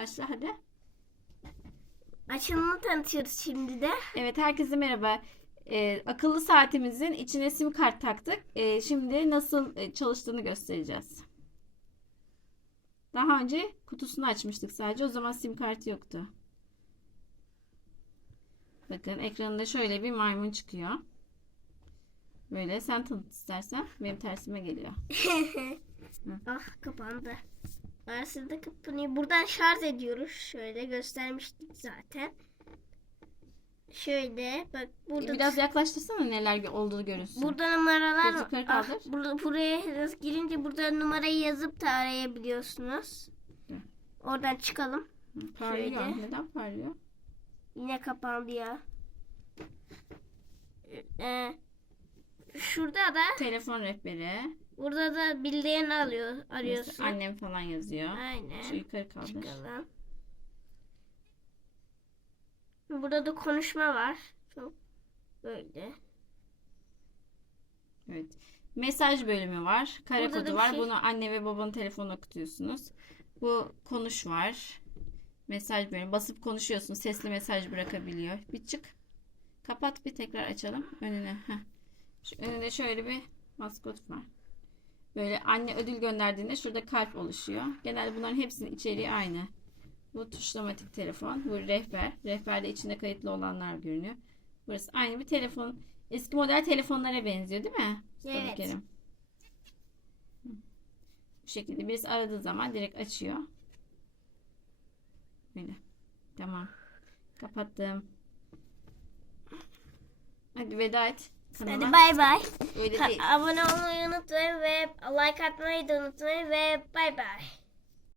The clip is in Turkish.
Başla hadi. Açılımını tanıtıyoruz şimdi de. Evet herkese merhaba. Ee, akıllı saatimizin içine sim kart taktık. Ee, şimdi nasıl e, çalıştığını göstereceğiz. Daha önce kutusunu açmıştık sadece. O zaman sim kartı yoktu. Bakın ekranında şöyle bir maymun çıkıyor. Böyle sen tanıt istersen. Benim tersime geliyor. ah kapandı. Arasında kapanıyor. Buradan şarj ediyoruz. Şöyle göstermiştik zaten. Şöyle bak burada Biraz yaklaştırsana neler olduğunu görürsün. burada numaralar yukarı ah, kaldır. burada buraya girince burada numarayı yazıp da arayabiliyorsunuz. Hı. Oradan çıkalım. Parlıyor. şöyle. Neden parlıyor? Yine kapandı ya. Ee, şurada da Telefon rehberi. burada da bildiğini alıyor arıyorsun. Mesela annem falan yazıyor. Aynen. Şu yukarı kaldır. Çıkalım. Burada da konuşma var. Çok böyle. Evet. Mesaj bölümü var. Kare Burada da kodu bir var. şey- Bunu anne ve babanın telefonuna okutuyorsunuz. Bu konuş var. Mesaj bölümü. Basıp konuşuyorsun. Sesli mesaj bırakabiliyor. Bir çık. Kapat bir tekrar açalım. Önüne. Heh. Şu önünde şöyle bir maskot var. Böyle anne ödül gönderdiğinde şurada kalp oluşuyor. Genelde bunların hepsinin içeriği aynı. Bu tuşlamatik telefon. Bu rehber. Rehberde içinde kayıtlı olanlar görünüyor. Burası aynı bir telefon. Eski model telefonlara benziyor değil mi? Evet. Kerim? Bu şekilde birisi aradığı zaman direkt açıyor. Böyle. Tamam. Kapattım. Hadi veda et. Hadi kanala. bay bay. Öyle değil. Abone olmayı unutmayın ve like atmayı da unutmayın ve bay bay.